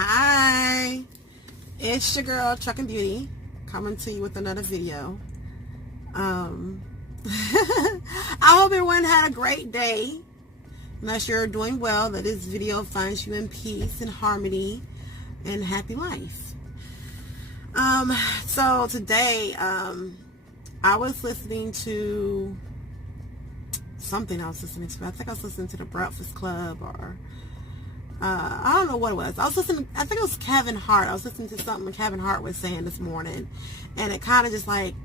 Hi, it's your girl Truck and Beauty coming to you with another video. I hope everyone had a great day. Unless you're doing well, that this video finds you in peace and harmony and happy life. So today I was listening to something. I think I was listening to The Breakfast Club, or I don't know what it was. I think it was Kevin Hart. I was listening to something Kevin Hart was saying this morning, and it kind of just like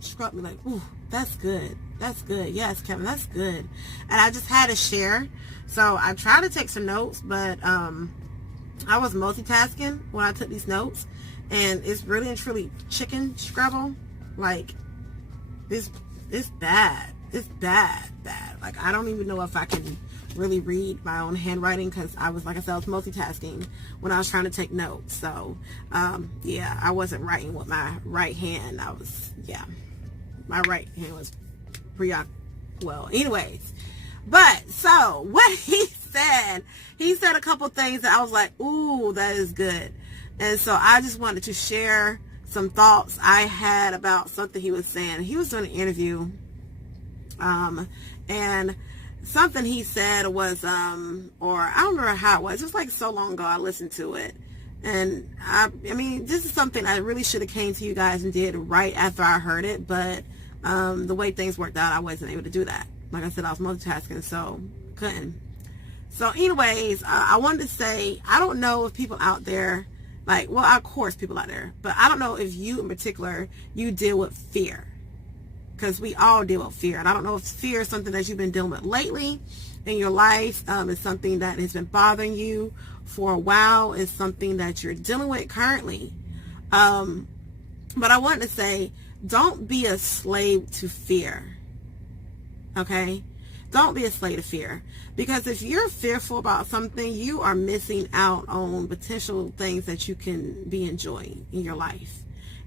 struck me like, ooh, that's good. That's good. Yes, Kevin, that's good. And I just had to share. So I tried to take some notes, but I was multitasking when I took these notes, and it's really and truly chicken scrabble. Like, it's bad. It's bad. Like, I don't even know if I can really read my own handwriting, because I was multitasking when I was trying to take notes. So yeah, I wasn't writing with my right hand. My right hand was anyways. But so what he said a couple things that I was like, ooh, that is good. And so I just wanted to share some thoughts I had about something he was saying. He was doing an interview, and something he said was, or I don't remember how it was. It was like so long ago I listened to it. And I mean, this is something I really should have came to you guys and did right after I heard it. But the way things worked out, I wasn't able to do that. Like I said, I was multitasking, so couldn't. So anyways, I wanted to say, I don't know if people out there, like, well, of course people out there, but I don't know if you in particular, you deal with fear. Because we all deal with fear. And I don't know if fear is something that you've been dealing with lately in your life. It's something that has been bothering you for a while. It's something that you're dealing with currently. But I want to say, don't be a slave to fear. Okay? Don't be a slave to fear. Because if you're fearful about something, you are missing out on potential things that you can be enjoying in your life.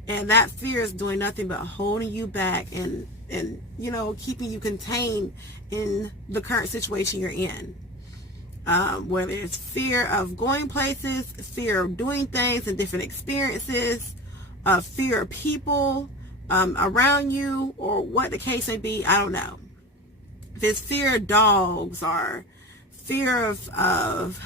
And that fear is doing nothing but holding you back and keeping you contained in the current situation you're in. Whether it's fear of going places, fear of doing things and different experiences, fear of people around you, or what the case may be, I don't know. If it's fear of dogs, or fear of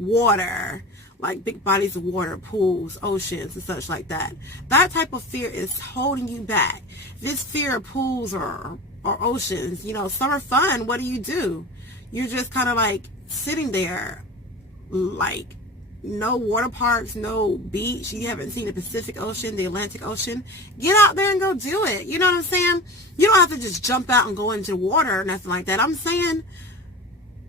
water, like big bodies of water, pools, oceans, and such like that. That type of fear is holding you back. This fear of pools or oceans, some are fun. What do? You're just kind of like sitting there, like no water parks, no beach. You haven't seen the Pacific Ocean, the Atlantic Ocean. Get out there and go do it. You know what I'm saying? You don't have to just jump out and go into the water or nothing like that. I'm saying,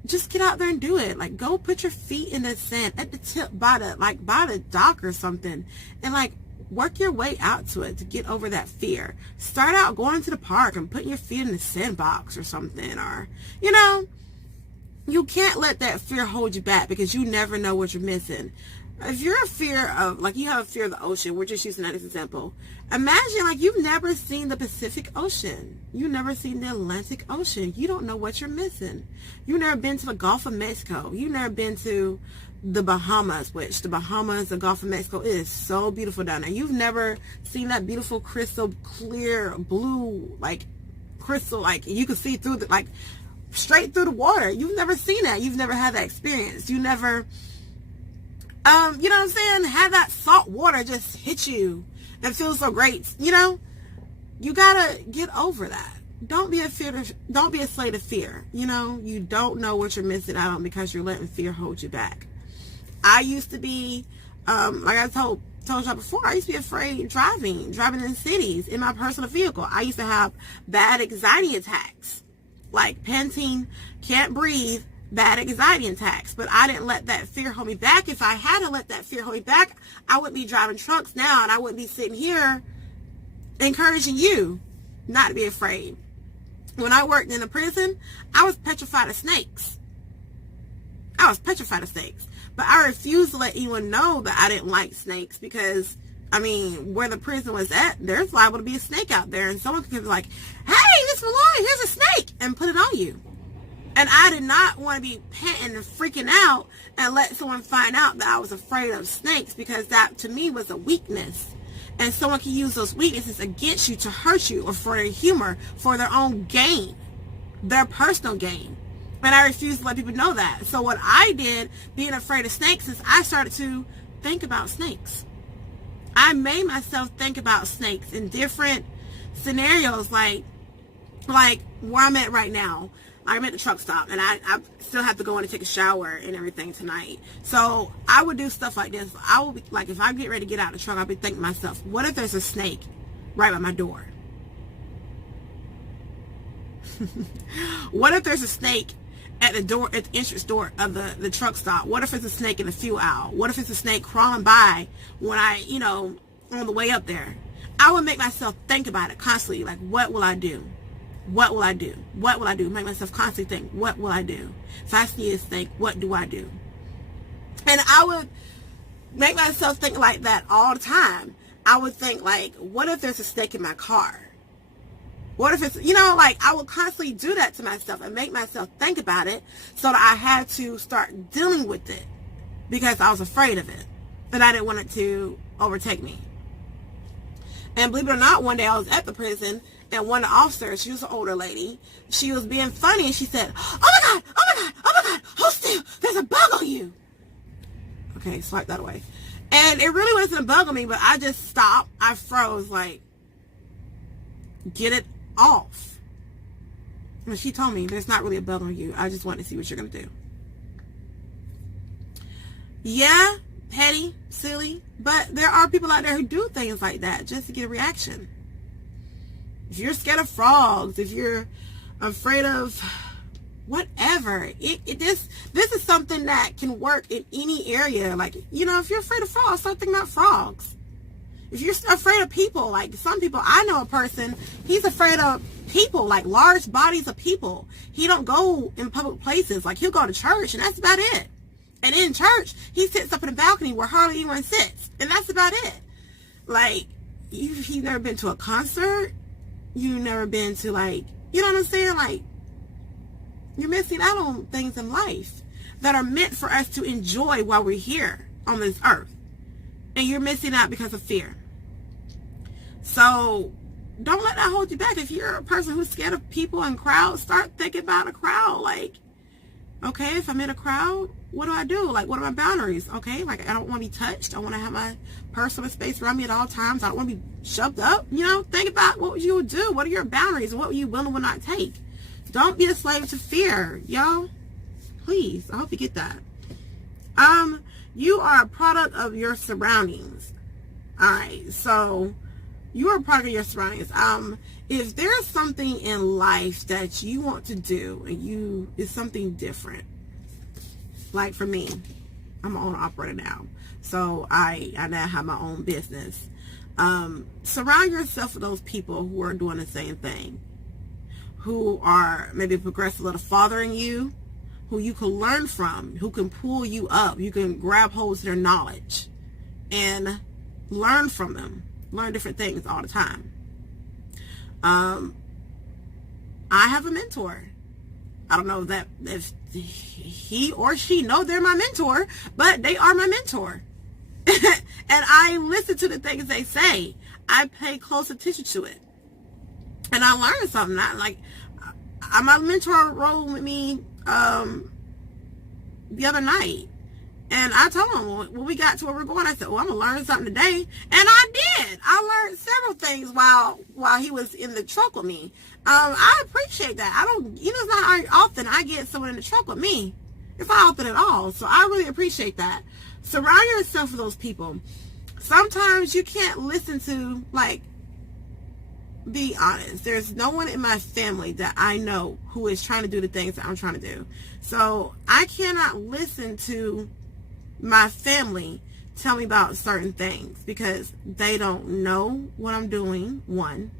just get out there and do it. Like, go put your feet in the sand at the tip by the dock or something, and like work your way out to it to get over that fear. Start out going to the park and putting your feet in the sandbox or something, or you can't let that fear hold you back, because you never know what you're missing. If you're a fear of, like, you have a fear of the ocean, we're just using that as an example. Imagine, like, you've never seen the Pacific Ocean. You've never seen the Atlantic Ocean. You don't know what you're missing. You've never been to the Gulf of Mexico. You've never been to the Bahamas, which the Gulf of Mexico is so beautiful down there. You've never seen that beautiful crystal clear blue, like crystal, like you can see through like straight through the water. You've never seen that. You've never had that experience. You never, you know what I'm saying? Have that salt water just hit you and feel so great. You gotta get over that. Don't be a slave to fear. You don't know what you're missing out on because you're letting fear hold you back. I used to be, like I told y'all before, I used to be afraid driving in cities in my personal vehicle. I used to have bad anxiety attacks, like panting, can't breathe, bad anxiety attacks. But I didn't let that fear hold me back. If I had to let that fear hold me back, I wouldn't be driving trucks now, and I wouldn't be sitting here encouraging you not to be afraid. When I worked in a prison, I was petrified of snakes. But I refused to let anyone know that I didn't like snakes, because, where the prison was at, there's liable to be a snake out there, and someone could be like, hey, Miss Malloy, here's a snake, and put it on you. And I did not want to be panting and freaking out and let someone find out that I was afraid of snakes, because that to me was a weakness. And someone can use those weaknesses against you to hurt you or for their humor, for their own gain, their personal gain. And I refuse to let people know that. So what I did, being afraid of snakes, is I started to think about snakes. I made myself think about snakes in different scenarios, like where I'm at right now. I'm at the truck stop, and I still have to go in and take a shower and everything tonight. So I would do stuff like this. I will be like, if I get ready to get out of the truck, I'll be thinking to myself, what if there's a snake right by my door? What if there's a snake at the door, at the entrance door of the truck stop? What if it's a snake in the fuel aisle? What if it's a snake crawling by when I, on the way up there? I would make myself think about it constantly. Like, what will I do? What will I do? What will I do? Make myself constantly think, what will I do? If I see a snake, what do I do? And I would make myself think like that all the time. I would think like, what if there's a snake in my car? What if it's, I would constantly do that to myself and make myself think about it, so that I had to start dealing with it because I was afraid of it and I didn't want it to overtake me. And believe it or not, one day I was at the prison, and one of the officers, she was an older lady, she was being funny, and she said, oh my God, oh my God, oh my God, hold still, there's a bug on you. Okay, swipe that away. And it really wasn't a bug on me, but I just stopped. I froze, like, get it off. And she told me, there's not really a bug on you. I just want to see what you're going to do. Yeah, petty, silly, but there are people out there who do things like that just to get a reaction. If you're scared of frogs, if you're afraid of whatever, this is something that can work in any area. Like, if you're afraid of frogs, start thinking about frogs. If you're afraid of people, like some people, I know a person, he's afraid of people, like large bodies of people. He don't go in public places. Like, he'll go to church, and that's about it. And in church, he sits up in the balcony where hardly anyone sits, and that's about it. Like, you've never been to a concert. You've never been to, like, you know what I'm saying? Like, you're missing out on things in life that are meant for us to enjoy while we're here on this earth. And you're missing out because of fear. So don't let that hold you back. If you're a person who's scared of people and crowds, start thinking about a crowd. Like, okay, if I'm in a crowd, what do I do? Like, what are my boundaries? Okay, like, I don't want to be touched. I want to have my personal space around me at all times. I don't want to be shoved up. Think about what you would do. What are your boundaries? What you will and will not take? Don't be a slave to fear, y'all. Please, I hope you get that. You are a product of your surroundings. All right, so you are a product of your surroundings. If there's something in life that you want to do and it's something different, like for me, I'm an owner operator now, so I now have my own business. Surround yourself with those people who are doing the same thing, who are maybe progressed a little farther than you, who you can learn from, who can pull you up. You can grab hold of their knowledge and learn from them. Learn different things all the time. I have a mentor. I don't know if he or she know they're my mentor, but they are my mentor. And I listen to the things they say. I pay close attention to it. And I learned something. My mentor rolled with me the other night. And I told him when we got to where we're going, I said, I'm going to learn something today. And I did. I learned several things while he was in the truck with me. I appreciate that. it's not often I get someone in the truck with me. It's not often at all. So I really appreciate that. Surround yourself with those people. Sometimes you can't listen to, be honest. There's no one in my family that I know who is trying to do the things that I'm trying to do. So I cannot listen to my family tell me about certain things because they don't know what I'm doing, one,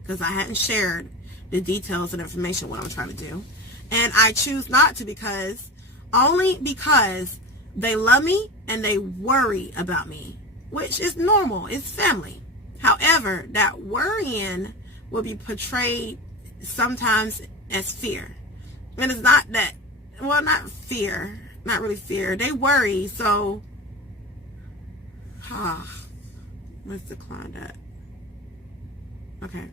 because I hadn't shared the details and information what I'm trying to do, and I choose not to only because they love me and they worry about me, which is normal. It's family. However, that worrying will be portrayed sometimes as fear. And it's not that well, not fear, not really fear. They worry. So, let's decline that. Okay,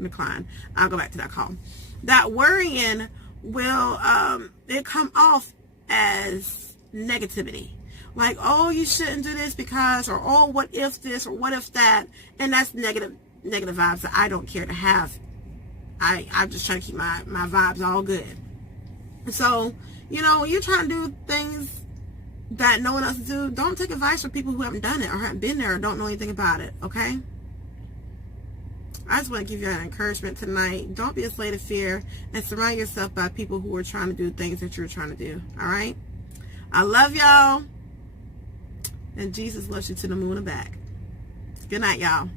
decline. I'll go back to that call. That worrying will it come off as negativity. Like, oh, you shouldn't do this because, or oh, what if this, or what if that, and that's negative vibes that I don't care to have. I'm just trying to keep my vibes all good. So, you know, when you're trying to do things that no one else do, don't take advice from people who haven't done it or haven't been there or don't know anything about it, okay? I just want to give you an encouragement tonight. Don't be a slave to fear, and surround yourself by people who are trying to do things that you're trying to do, all right? I love y'all, and Jesus loves you to the moon and back. Good night, y'all.